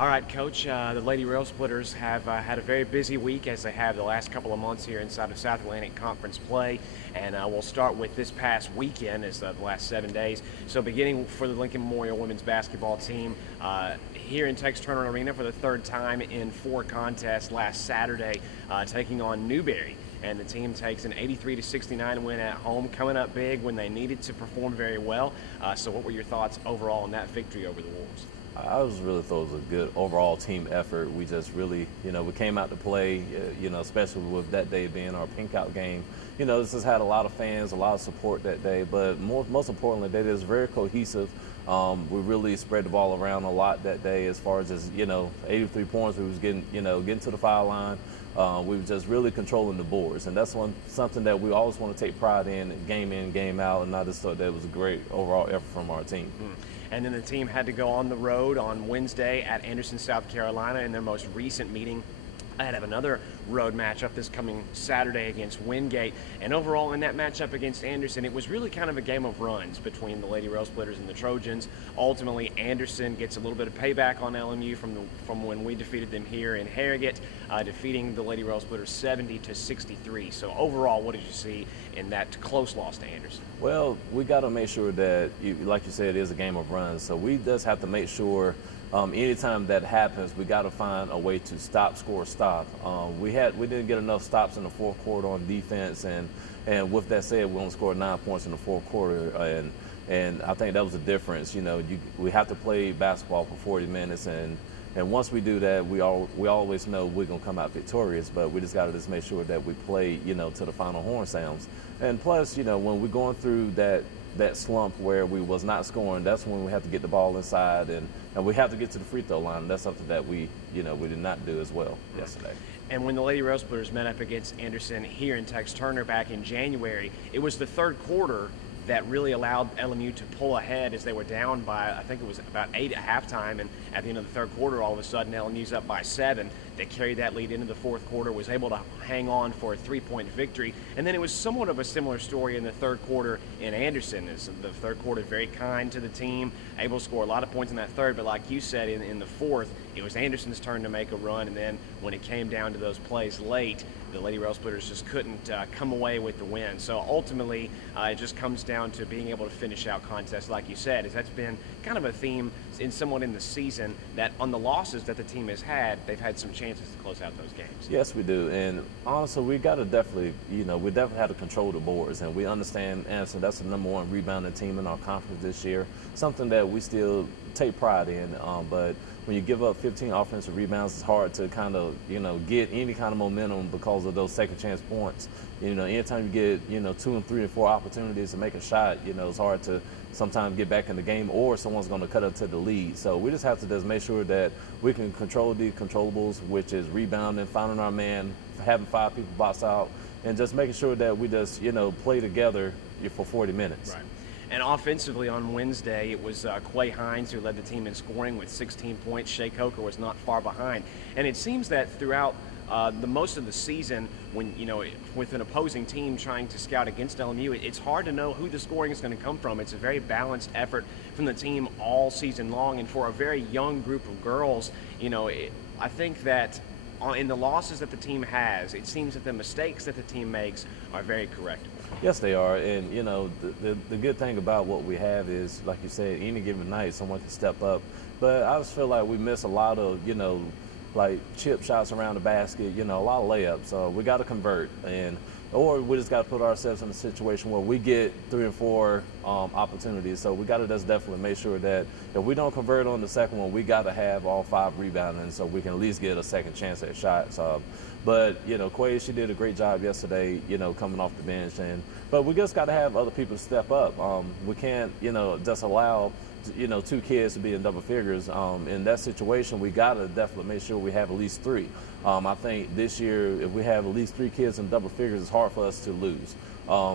All right, Coach. The Lady Rail Splitters have had a very busy week, as they have the last couple of months here inside of South Atlantic Conference play. And we'll start with this past weekend, as the last 7 days. So, beginning for the Lincoln Memorial women's basketball team here in Tex Turner Arena for the third time in 4 contests last Saturday, taking on Newberry. And the team takes an 83-69 win at home, coming up big when they needed to perform very well. So, what were your thoughts overall on that victory over the Wolves? I was really thought it was a good overall team effort. We just really, we came out to play, especially with that day being our pink out game. This has had a lot of fans, a lot of support that day, but most importantly, that is very cohesive. We really spread the ball around a lot that day as far as just, 83 points. We was getting to the foul line. We were just really controlling the boards, and that's something that we always want to take pride in, game out, and I just thought that was a great overall effort from our team. And then the team had to go on the road on Wednesday at Anderson, South Carolina in their most recent meeting. I have another road matchup this coming Saturday against Wingate. And overall, in that matchup against Anderson, it was really kind of a game of runs between the Lady Rail Splitters and the Trojans. Ultimately, Anderson gets a little bit of payback on LMU from when we defeated them here in Harrogate, defeating the Lady Rail Splitters 70-63. So overall, what did you see in that close loss to Anderson? Well, we got to make sure that, like you said, it is a game of runs. So we just have to make sure anytime that happens, we got to find a way to stop, score, stop. We didn't get enough stops in the fourth quarter on defense, and with that said, we only scored 9 points in the fourth quarter, and I think that was the difference. We have to play basketball for 40 minutes, and once we do that, we always know we're gonna come out victorious. But we just got to just make sure that we play, to the final horn sounds. And plus, when we're going through that slump where we was not scoring, that's when we have to get the ball inside and we have to get to the free throw line. That's something that we did not do as well yesterday. And when the Lady Rail Splitters met up against Anderson here in Tex Turner back in January, it was the third quarter that really allowed LMU to pull ahead, as they were down by, I think it was about 8 at halftime, and at the end of the third quarter, all of a sudden LMU's up by 7. They carried that lead into the fourth quarter, was able to hang on for a 3-point victory, and then it was somewhat of a similar story in the third quarter in Anderson. As the third quarter, very kind to the team, able to score a lot of points in that third, but like you said, in the fourth, it was Anderson's turn to make a run, and then when it came down to those plays late, the Lady Rail Splitters just couldn't come away with the win. So ultimately, it just comes down to being able to finish out contests, like you said, as that's been kind of a theme somewhat in the season, that on the losses that the team has had, they've had some chances to close out those games. Yes, we do. And honestly, we got to definitely, we definitely have to control the boards. And we understand Anderson, that's the #1 rebounding team in our conference this year, something that we still take pride in. But when you give up 15 offensive rebounds, it's hard to kind of, get any kind of momentum because of those second chance points. Anytime you get, 2 and 3 and 4 opportunities to make a shot, it's hard to sometimes get back in the game, or someone's going to cut up to the lead. So we just have to just make sure that we can control the controllables, which is rebounding, finding our man, having 5 people box out, and just making sure that we just, play together for 40 minutes. Right. And offensively on Wednesday, it was Quay Hines who led the team in scoring with 16 points. Shea Coker was not far behind. And it seems that throughout the most of the season, when with an opposing team trying to scout against LMU, it's hard to know who the scoring is going to come from. It's a very balanced effort from the team all season long, and for a very young group of girls, I think that in the losses that the team has, it seems that the mistakes that the team makes are very correctable. Yes, they are. And, the good thing about what we have is, like you said, any given night, someone can step up. But I just feel like we miss a lot of, like chip shots around the basket, a lot of layups. So we got to convert, or we just got to put ourselves in a situation where we get 3 and 4 opportunities. So we got to just definitely make sure that if we don't convert on the second one, we got to have all 5 rebounding so we can at least get a second chance at shots. But Quay, she did a great job yesterday, coming off the bench, but we just got to have other people step up. We can't, just allow 2 kids to be in double figures. In that situation, we got to definitely make sure we have at least 3. I think this year, if we have at least 3 kids in double figures, it's hard for us to lose.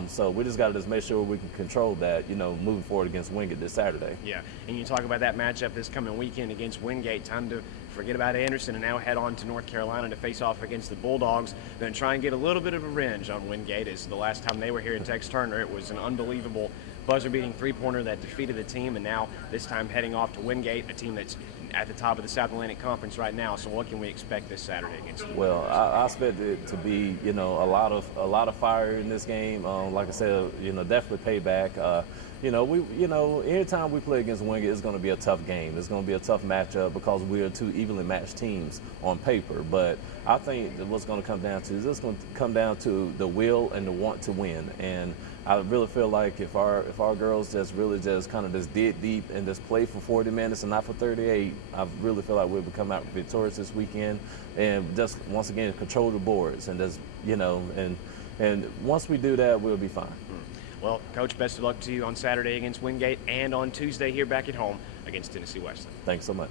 So we just got to just make sure we can control that, moving forward against Wingate this Saturday. Yeah, and you talk about that matchup this coming weekend against Wingate. Time to forget about Anderson and now head on to North Carolina to face off against the Bulldogs. Going to try and get a little bit of revenge on Wingate, as the last time they were here in Tex Turner, it was an unbelievable buzzer-beating 3-pointer that defeated the team, and now this time heading off to Wingate, a team that's at the top of the South Atlantic Conference right now. So what can we expect this Saturday against them? Well, I expect it to be, a lot of fire in this game. Like I said, definitely payback. Anytime we play against Wingate, it's going to be a tough game. It's going to be a tough matchup because we are two evenly matched teams on paper. But I think that what's going to come down to is it's going to come down to the will and the want to win. And I really feel like if our girls just kind of just dig deep and just play for 40 minutes and not for 38, I really feel like we'll come out victorious this weekend and just once again control the boards and just and once we do that, we'll be fine. Well, Coach, best of luck to you on Saturday against Wingate and on Tuesday here back at home against Tennessee Wesleyan. Thanks so much.